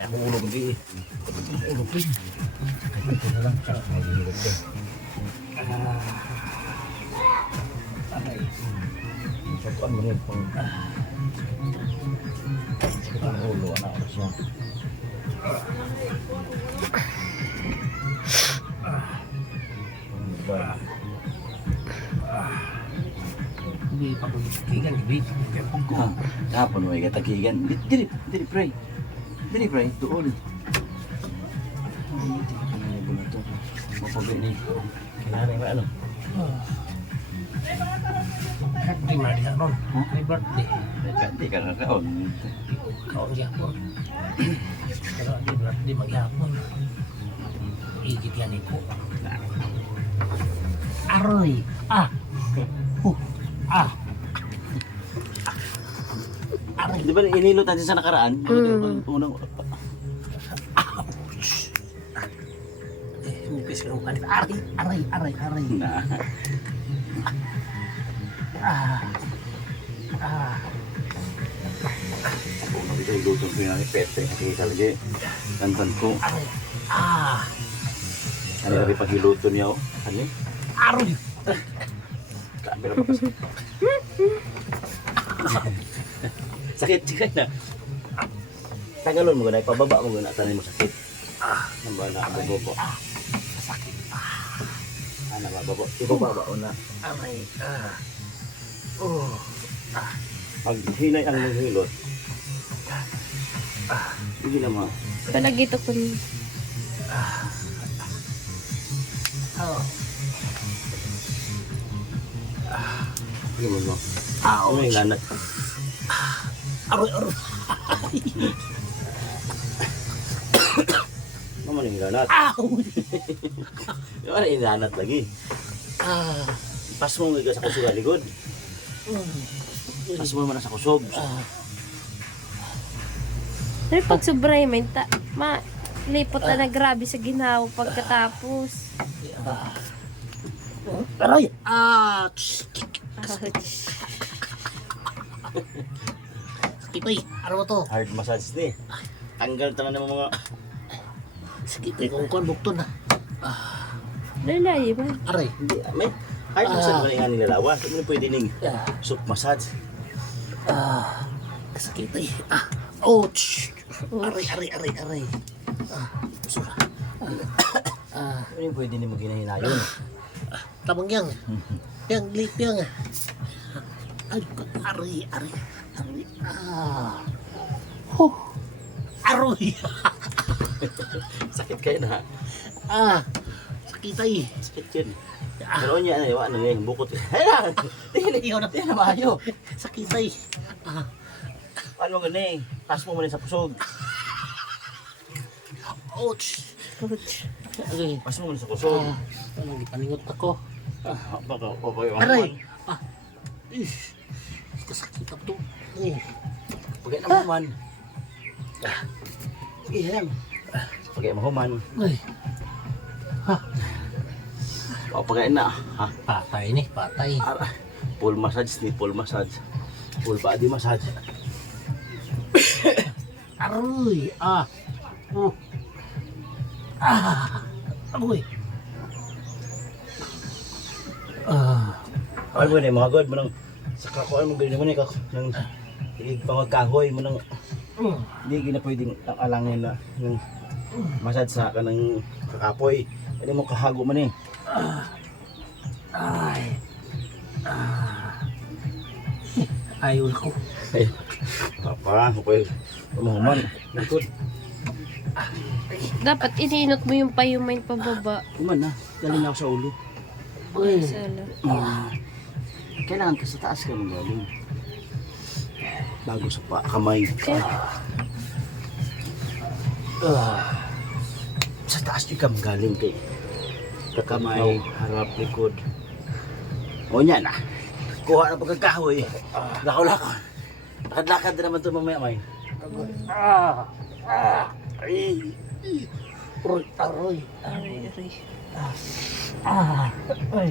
Ako ulog di. Ulog di. Ito na lang siya. Ulog di. Sokoan mo rin pang sokoan ulo anak ko siya. Hindi pa kung kikigan, hindi. Kapon mo yung katagigan. Dili pray. Dili pray. Doon. Mapabi ni. Kailangan yung ano. Birthday na diya ron. May birthday. Hindi ka kakaon. Kaon siya po. Pero di birthday magyapon. Igit yan ito. Aroy! Aroy! Di ba inilot natin sa nakaraan? Unang... Mupis ka ng kanit. Aray! Na. Kung nabito ilutong ko yung pete. Kaya talaga tantan ko. Aray! Ano yung paghiluto niya? Ano yun? Aroy! Camera pa kasi. Sakit siya na. Tagalon mo gana, pababa mo gana, tanay mo sakit. Namba na, bababo. Sakit. Ano ba, babo? Ibababa o na. Aray! Pag hinay ang hilot, hindi naman. Palagi ito ko. Hindi mo mo. Ano yung lanat? Aroy! Ano yung lanat? Ano yung lanat lagi? Pas mo nga sa kusog aligod. Pas mo naman sa kusog. Pero pag sobray, lipot na grabe sa ginawa pagkatapos. Aroy! Sakitay! Ano to? Hard massage ni. Tanggal tangan ng mga... Sakitay kung kuhan bukton na. Lalay ba? Aray! Hindi, may hard massage naman nga nilalawan. Hindi mo pwede ning soft massage. Sakitay! Ouch! Aray! Sura! Hindi mo pwede ning maghinayon. Tamang yang! Yang, lip yang! Ay, aray! Aroy! Sakit kayo na. Sakitay! Sakit yun. Pero niya, ano yung bukot. Hayla! Tingin na maayo. Sakitay! Ano mo gani? Pas mo muna sa kusog. Ouch! Aray! Pas mo muna sa kusog. Anong gipaningot ako? Baka yung Aray! Kasakit ako to. Pagay na mahuman. Iyan. Pagay mahuman. Ay! O pagay na. Ha? Patay ni, patay. Full massage ni full massage. Full body massage. Aroy! Aroy! Ay mo na mga god mo nang sa kakuan mo ganyan mo ni nang pangagkahoy mo nang hindi gina pwedeng alangin na ng massage sa kanang kakapoy. Pwede mo kahago man eh. Ayol ko. Ay, papa, kapay mahuman. Lingkod. Dapat ininot mo yung payumain pababa. Human na. Galing ako sa ulo. Uy! Sala. Kailangan ka sa taas ka nang galing. Bago sa kamay. Sa taas yung kam galing kay kakamay, harap, likod. O niya na. Kuha na pagkakahoy. Lakaw-lakaw. Lakad-lakad na naman ito mamaya-may. Ay! Aroy! Aray. Ay!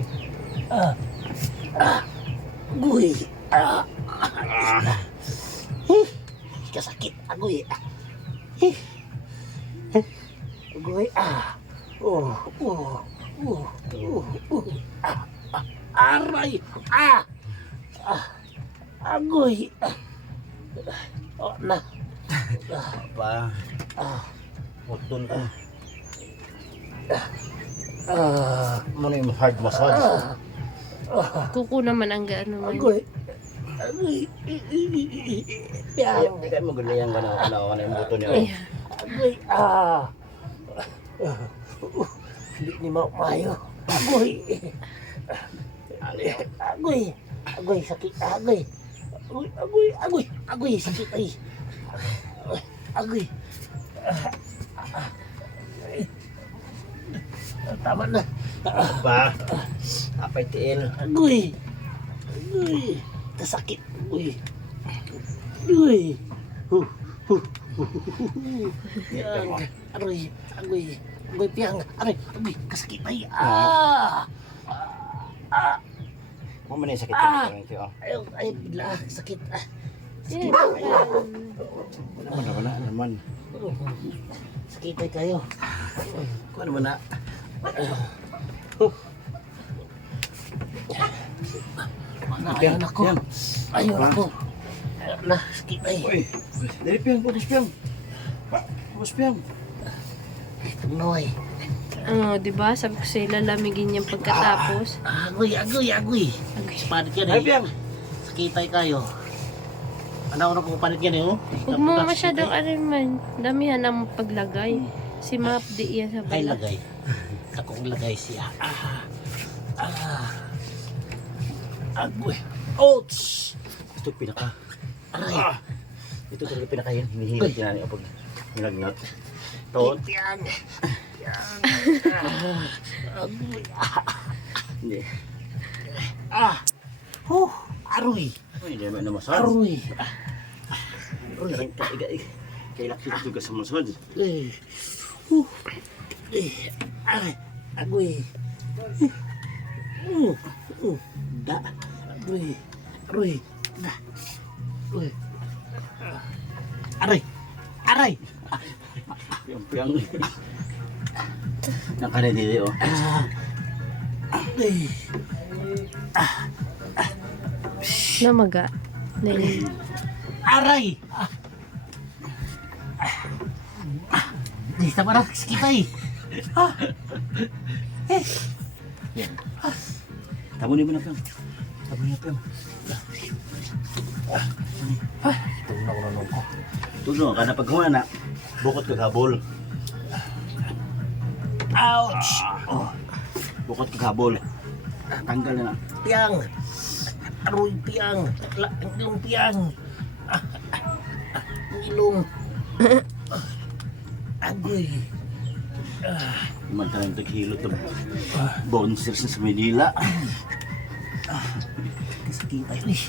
Guy! Kasakit ako eh. Agoy, Oh, oh, oh, oh, oh. Aray! Agoy! Oh, na. Pa. Putol ko. Ano yung hard massage? Kuko naman ang gaano man. Agoy! Agoy! Piang! Hindi kayo magulayan ka na yung buto niya. Ay, Agoy! Hindi ni mayo. Agoy! Agoy! Agoy, sakit. Agoy! Agoy, sakit ay. Agoy! Tama na. Pa. Apay tiil. Agoy! Kasakit. Agoy! Piang! Agoy, piang! Agoy, kasakit ay. Mo man yung sakit ko. Ay, bigla, sakit. eh, Wala naman. Sakit ay kayo. Kung ano man na. Ayaw na ko. Piang. Ayaw na ko. Ayaw na, sakit ay. Uy. Dali piang. Pupus piang. Pupus piang. Tunoy. di ba? Sabi ko sa'yo, lalamigin niyang pagkatapos. Agoy. Panit yan Ay eh. piang. Sakit ay kayo. Ano na kung panit yan eh, oh. Huwag mo masyadong man. Damihan ang paglagay. Si Map, di yan sa Ay, balat. lagay. Akong lagay siya. Agoy. Ouch! Ito pinaka. Aray. Ito talaga pinaka yun. Hinihilot yan natin kapag hinagnat. Ito. Piang. Agoy. Hindi. Aroy. Uy, hindi naman na massage. Aroy. Kailak sila tugas sa massage. Aray. Agoy. Da. Aroy. Da. Aray. Piang. Nakanadili oh. Namaga. Nai. Aray. Di sama rak sekipay. Tabunin mo na piang. Tabunin na piang. Tulong ko na ko. Tulong ka na pag humana. Bukot ka habol. Ouch. Bukot ka habol. Tanggal na na. Piang. Aroy piang. Yung piang. Ilong. Agoy. Mantalang taghilot ng bouncers sa Manila. Kasakita yun eh.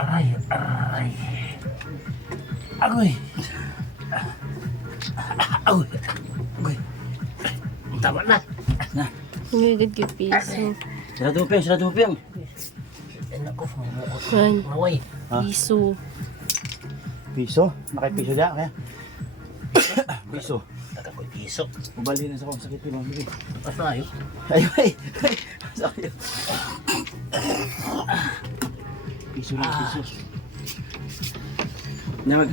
Aray. Agoy. Agoy. Tama na. Ngigad yung piso. Sarado mo piang. Enak ko, mamukot. Yan. Naway. Piso. Piso? Nakipiso dyan kaya? Piso. Nakakoy piso. Ubali na sa kong sakit yun. Mami. Asa na yun? Ay. Sakit. Piso. Na